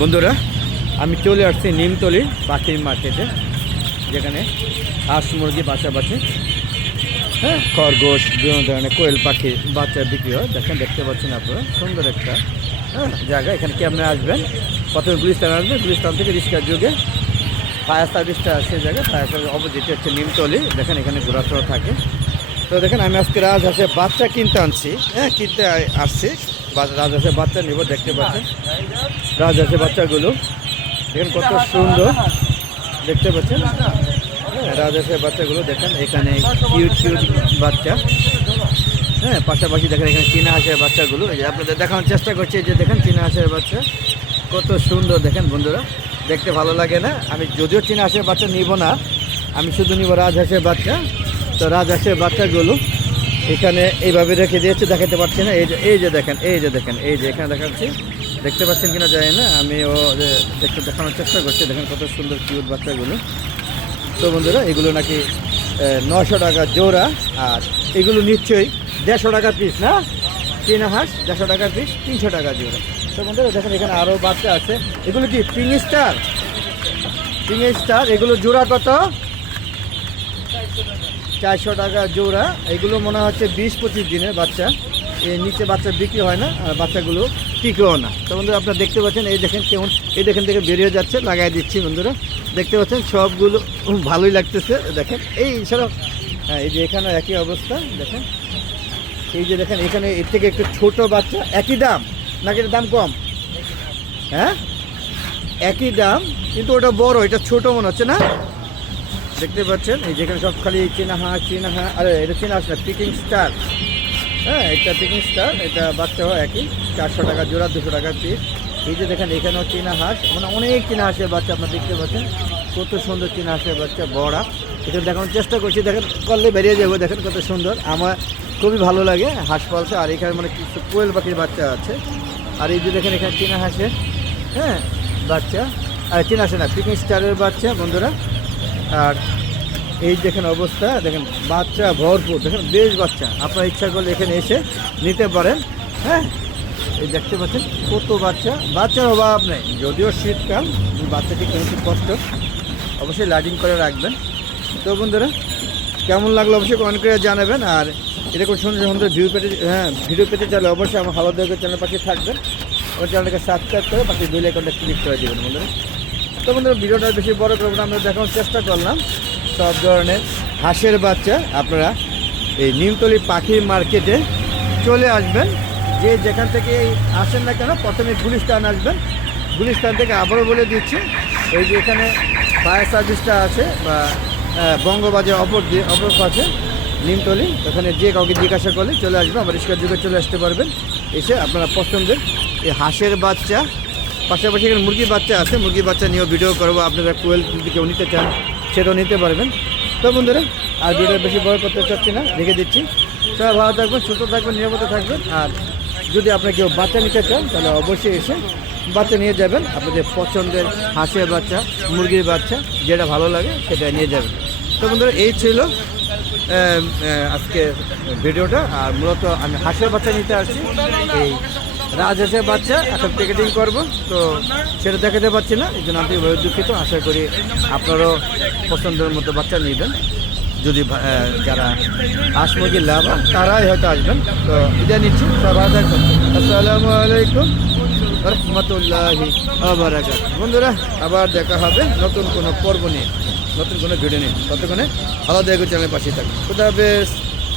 বন্ধুরা, আমি চলে আসছি নিমতলি পাখির মার্কেটে, যেখানে হাঁস মুরগি পাশাপাশি খরগোশ বিভিন্ন ধরনের কোয়েল পাখির বাচ্চা বিক্রি হয়। দেখতে পাচ্ছেন আপনারা, সুন্দর একটা জায়গা। এখানে কি আপনি আসবেন, প্রথমে গুলিস্তান আসবেন, গুলিস্তান থেকে রিক্সার যুগে ফায়ার সার্ভিসটা আছে জায়গায়, ফায়ার সার্ভিস অপোজিটে হচ্ছে নিমতলি। দেখেন এখানে ঘোরাফেরা থাকে। তো দেখেন আমি আজকে রাজহাঁসের বাচ্চা কিনতে আনছি, কিনতে আসছি। রাজহাঁসের বাচ্চা নিব। দেখতে পাচ্ছেন রাজহাঁসের বাচ্চাগুলো দেখেন কত সুন্দর, দেখতে পাচ্ছেন। রাজহাঁসের বাচ্চাগুলো দেখেন, এখানে কিউট বাচ্চা। পাশাপাশি দেখেন এখানে চীনা হাঁসের বাচ্চাগুলো, এই যে আপনাদের দেখানোর চেষ্টা করছি। যে দেখেন চীনা হাঁসের বাচ্চা কত সুন্দর। দেখেন বন্ধুরা, দেখতে ভালো লাগে না? আমি যদিও চীনা হাঁসের বাচ্চা নিব না, আমি শুধু নিব রাজহাঁসের বাচ্চা। তো রাজহাঁসের বাচ্চাগুলো এখানে এইভাবে রেখে দিয়েছে, দেখাতে পারছি না। এই যে দেখেন এই যে এখানে দেখাচ্ছি, দেখতে পাচ্ছেন কিনা জানি না, আমি দেখতে দেখানোর চেষ্টা করছি। দেখেন কত সুন্দর কিউট বাচ্চাগুলো। তো বন্ধুরা, এগুলো নাকি 900 টাকা জোড়া, আর এগুলো নিশ্চয়ই 150 টাকা পিস না? চীনা হাঁস 150 টাকা পিস, 300 টাকা জোড়া। তো বন্ধুরা দেখেন এখানে আরও বাচ্চা আছে। এগুলো কি পিঙ্ক স্টার? এগুলো জোড়া কত? 400 টাকা জোড়া। এগুলো মনে হচ্ছে 20-25 দিনের বাচ্চা, এর নিচে বাচ্চা বিক্রি হয় না, আর বাচ্চাগুলো টিকেও না। তো বন্ধুরা আপনারা দেখতে পাচ্ছেন, এই দেখেন কেমন, এই দেখেন থেকে বেরিয়ে যাচ্ছে, লাগাই দিচ্ছি বন্ধুরা। দেখতে পাচ্ছেন সবগুলো ভালোই লাগতেছে। দেখেন এই ছাড়া এই যে এখানে একই অবস্থা। দেখেন এই যে দেখেন এখানে এর থেকে একটু ছোট বাচ্চা, একই দাম নাকি এর দাম কম? একই দাম, কিন্তু ওটা বড়, এটা ছোট মনে হচ্ছে না? দেখতে পাচ্ছেন এই যেখানে সব খালি চীনা হাঁস। আরে এটা চীনা হাঁস না, পিকিং স্টার। এটা পিকিং স্টার, এটা বাচ্চা হয় একই, 400 টাকা জোড়া, 200 টাকা পিস। এই যে দেখেন এখানেও চীনা হাঁস, মানে অনেক চীনা হাঁসের বাচ্চা আপনারা দেখতে পাচ্ছেন। কত সুন্দর চীনা হাঁসের বাচ্চা, বড়া। এটা দেখানোর চেষ্টা করছি, দেখেন করলে বেরিয়ে যাবো। দেখেন কত সুন্দর, আমার খুবই ভালো লাগে হাঁস পালতে। আর এখানে মানে কিছু কোয়েল পাখির বাচ্চা আছে। আর এই যে দেখেন এখানে চীনা হাঁসের বাচ্চা, আর চীনা হাঁসে না, পিকিং স্টারের বাচ্চা বন্ধুরা। আর এই দেখেন অবস্থা, দেখেন বাচ্চা ভরপুর, দেখেন বেশ বাচ্চা। আপনার ইচ্ছা করলে এখানে এসে নিতে পারেন। এই দেখতে পাচ্ছেন কত বাচ্চার অভাব নেই। যদিও শীতকাল, বাচ্চাকে একটু কষ্ট, অবশ্যই লাইটিং করে রাখবেন। তো বন্ধুরা, কেমন লাগলো অবশ্যই কমেন্ট করে জানাবেন। আর এরকম সুন্দর সুন্দর ভিডিও পেতে চাইলে অবশ্যই আমার ভালো দেখে চ্যানেল পাশে থাকবেন। ওই চ্যানেলটাকে সাবস্ক্রাইব করে পাশে বেল আইকনটা ক্লিক করে দেবেন বন্ধুরা। তো বন্ধুরা, ভিডিওটা বেশি বড় করবো না, আমরা দেখানোর চেষ্টা করলাম সব ধরনের হাঁসের বাচ্চা। আপনারা এই নিমতলি পাখির মার্কেটে চলে আসবেন। যে যেখান থেকে আসেন না কেন, প্রথমে গুলিস্তান আসবেন। গুলিস্তান থেকে আবারও বলে দিচ্ছি, এই যে এখানে ফায়ার সার্ভিসটা আছে, বা বঙ্গবাজার অপর পাশে নিমতলি, ওখানে যে কাউকে জিজ্ঞাসা করলে চলে আসবে। আবার রিক্সার যুগে চলে আসতে পারবেন। এসে আপনারা পছন্দের এই হাঁসের বাচ্চা, পাশাপাশি এখানে মুরগির বাচ্চা আছে, মুরগির বাচ্চা নিয়েও ভিডিও করবো। আপনারা কোয়েল যদি কেউ নিতে চান সেটাও নিতে পারবেন। তো বন্ধুরা, আর ভিডিও বেশি বড় করতে চাচ্ছি না, রেখে দিচ্ছি। সবাই ভালো থাকবেন, সুস্থ থাকবেন, নিরাপদে থাকবেন। আর যদি আপনার কেউ বাচ্চা নিতে চান তাহলে অবশ্যই এসে বাচ্চা নিয়ে যাবেন। আপনাদের পছন্দের হাঁসের বাচ্চা, মুরগির বাচ্চা, যেটা ভালো লাগে সেটা নিয়ে যাবেন। তো বন্ধুরা, এই ছিল আজকে ভিডিওটা। আর মূলত আমি হাঁসের বাচ্চা নিতে আসছি, এই রাজহাঁসের বাচ্চা এখন প্যাকেটিং করব, তো সেটা দেখাতে পারছি না, এই জন্য আমি দুঃখিত। আশা করি আপনারাও পছন্দের মতো বাচ্চা নেবেন। যদি যারা হাঁস মুরগির লাভ তারাই হয়তো আসবেন। তো বিদায় নিচ্ছি, সবাই থাকবেন। আসসালামু আলাইকুম রহমতুল্লাহি ওয়া বারাকাতুহু। বন্ধুরা, আবার দেখা হবে নতুন কোনো পর্ব নিয়ে, নতুন কোনো ভিডিও নিয়ে। ততক্ষণে ভালো দেখো, চ্যানেলের পাশে থাকবে। খুদা হাফেজ।